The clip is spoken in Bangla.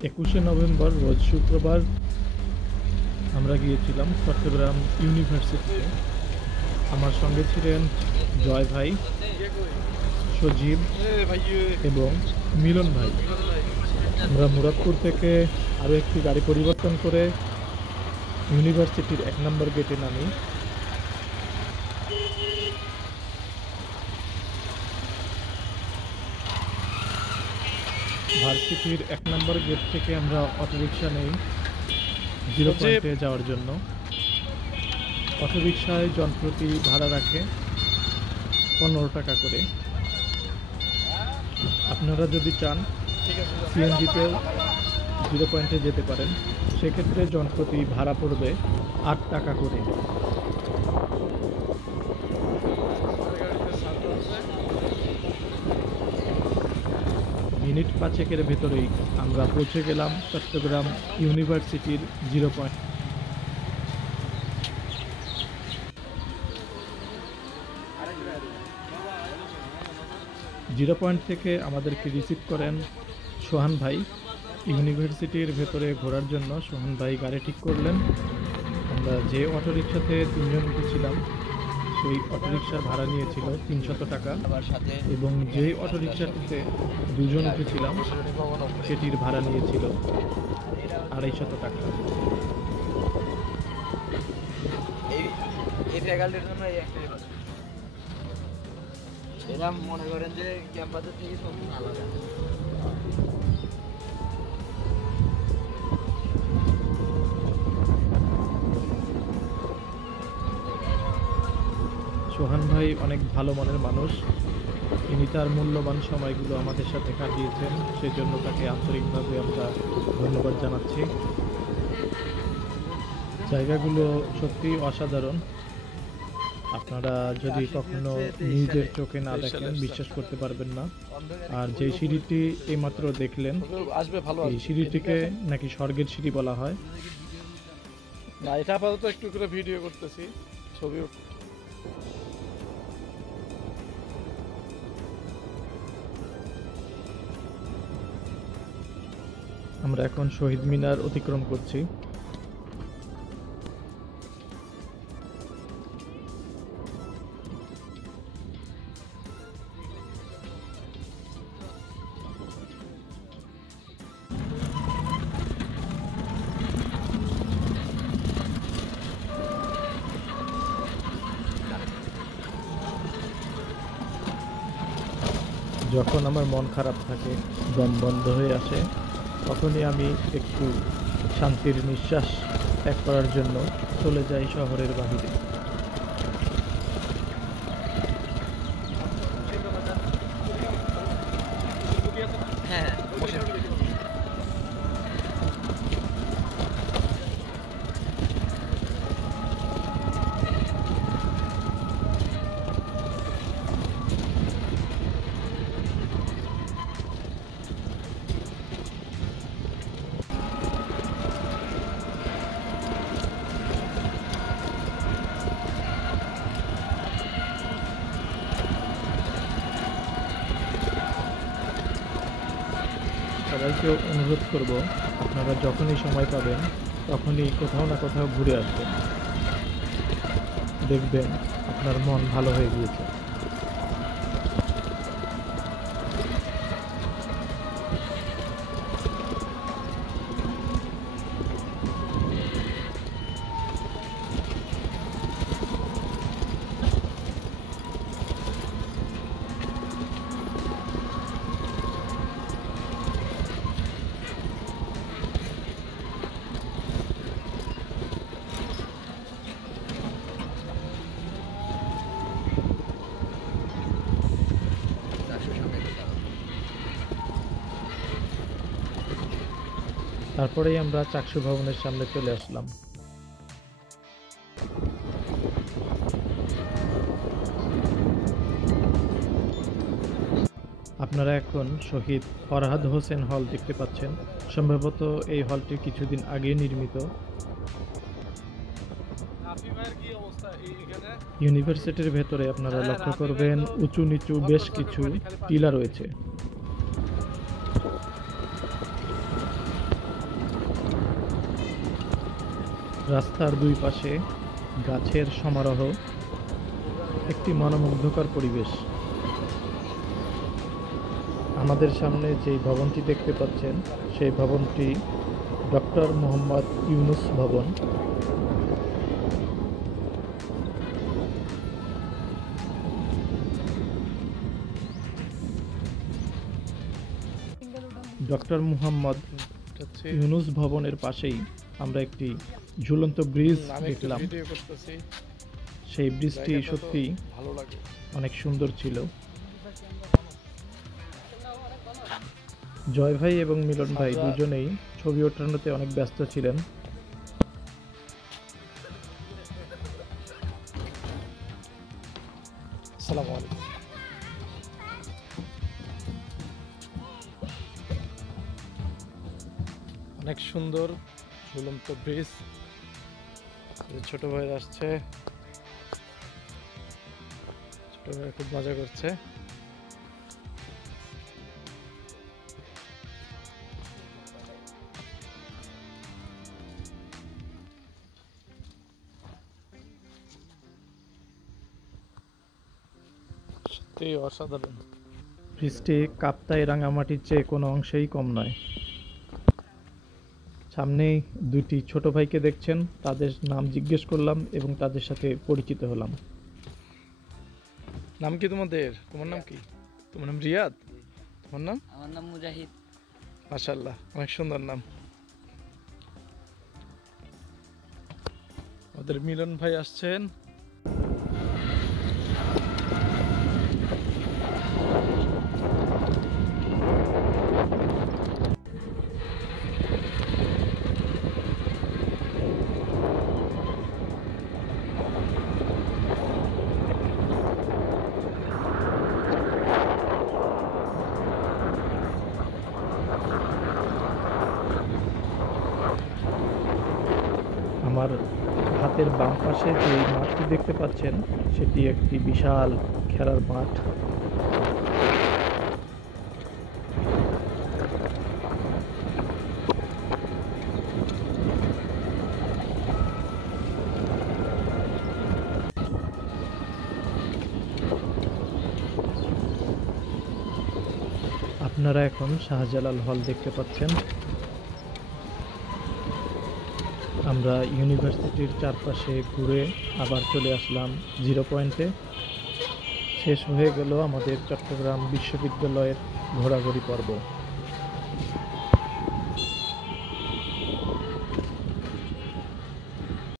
21শে নভেম্বর রোজ শুক্রবার আমরা গিয়েছিলাম চট্টগ্রাম ইউনিভার্সিটিতে। আমার সঙ্গে ছিলেন জয় ভাই, সজীব এবং মিলন ভাই। আমরা মুরাদপুর থেকে আরও একটি গাড়ি পরিবর্তন করে ইউনিভার্সিটির 1 নম্বর গেটে নামি। ভার্সিটির 1 নম্বর গেট থেকে আমরা অটোরিকশা নেই 0 পয়েন্টে যাওয়ার জন্য। অটোরিকশায় জনপ্রতি ভাড়া রাখে 15 টাকা করে। আপনারা যদি চান সিএনজিতেও 0 পয়েন্টে যেতে পারেন, সেক্ষেত্রে জনপ্রতি ভাড়া পড়বে 8 টাকা করে। মিনিট 5-এর ভেতরেই আমরা পৌঁছে গেলাম চট্টগ্রাম ইউনিভার্সিটির 0 পয়েন্ট। 0 পয়েন্ট থেকে আমাদেরকে রিসিভ করেন সোহান ভাই। ইউনিভার্সিটির ভেতরে ঘোরার জন্য সোহান ভাই গাড়ি ঠিক করলেন। আমরা যে অটোরিকশাতে 3 জন উঠেছিলাম সেই অটোরিকশার ভাড়া নিয়েছিল 300 টাকা, এবং যে অটোরিকশাটিতে 2 জন উঠেছিলাম সেটির ভাড়া নিয়েছিল 250 টাকা। এরা মনে করেন যে ক্যাম্পাসের থেকে সম্পূর্ণ আলাদা। সোহান ভাই অনেক ভালো মনের মানুষ। তিনি তার মূল্যবান সময়গুলো আমাদের সাথে কাটিয়েছেন, সেজন্য তাকে আন্তরিকভাবে আমরা ধন্যবাদ জানাচ্ছি। জায়গাগুলো সত্যি অসাধারণ। আপনারা যদি কখনো নিজের চোখে না দেখেন বিশ্বাস করতে পারবেন না। আর যে সিঁড়িটি এইমাত্র দেখলেন, এই সিঁড়িটিকে নাকি স্বর্গের সিঁড়ি বলা হয়। না, এটা আপাতত একটু করে ভিডিও করতেছি, ছবি। আমরা এখন শহীদ মিনার অতিক্রম করছি। যখন আমার মন খারাপ থাকে, দম বন্ধ হয়ে আসে, তখনই আমি একটু শান্তির নিঃশ্বাস ত্যাগ করার জন্য চলে যাই শহরের বাহিরে। হ্যাঁ, বসে। সবাইকে অনুরোধ করব, আপনারা যখনই সময় পাবেন তখনই কোথাও না কোথাও ঘুরে আসবেন। দেখবেন আপনার মন ভালো হয়ে গিয়েছে। তারপরেই আমরা চাকসু ভবনের সামনে চলে আসলাম। আপনারা এখন শহীদ ফরহাদ হোসেন হল দেখতে পাচ্ছেন। সম্ভবত এই হলটি কিছুদিন আগে নির্মিত। ইউনিভার্সিটির ভেতরে আপনারা লক্ষ্য করবেন উঁচু নিচু বেশ কিছু টিলা রয়েছে। রাস্তার দুই পাশে গাছের সমারোহ, একটি মনোমুগ্ধকর পরিবেশ। আমাদের সামনে যে ভবনটি দেখতে পাচ্ছেন সেই ভবনটি ডক্টর মোহাম্মদ ইউনুস ভবন। ডক্টর মোহাম্মদ এটা হচ্ছে ইউনুস ভবনের পাশেই আমরা একটি ঝুলন্ত ব্রিজ আমি একটু দেখলাম। ভিডিও করতেছি। সেই ব্রিজটি জায়গাটা তো সত্যি ভালো লাগে। অনেক সুন্দর ছিল। জয় ভাই এবং মিলন ভাই দুজনেই ছবি ওঠানোতে অনেক ব্যস্ত ছিলেন। আসসালামু আলাইকুম। অনেক সুন্দর ঝুলন্ত ব্রিজ। ছোট ভাই আসছে, ছোট ভাই খুব মজা করছে। সত্যি অসাধারণ। ব্রিজটি কাপ্তাই রাঙামাটির চেয়ে কোনো অংশেই কম নয়। সামনেই দুটি ছোট ভাইকে দেখছেন, তাদের নাম জিজ্ঞেস করলাম এবং তাদের সাথে পরিচিত হলাম। নাম কি তোমাদের? তোমার নাম কি? তোমার নাম রিয়াদ? তোমার নাম? আমার নাম মুজাহিদ। মাশাআল্লাহ, অনেক সুন্দর নাম। আমাদের মিলন ভাই আসছেন। আমার হাতের বাম পাশে যে মাঠটি দেখতে পাচ্ছেন সেটি একটি বিশাল খেলার মাঠ। আপনারা এখন শাহজালাল হল দেখতে পাচ্ছেন। আমরা ইউনিভার্সিটির চারপাশে ঘুরে আবার চলে আসলাম জিরো পয়েন্টে। শেষ হয়ে গেল আমাদের চট্টগ্রাম বিশ্ববিদ্যালয়ের ঘোরাঘুরি পর্ব।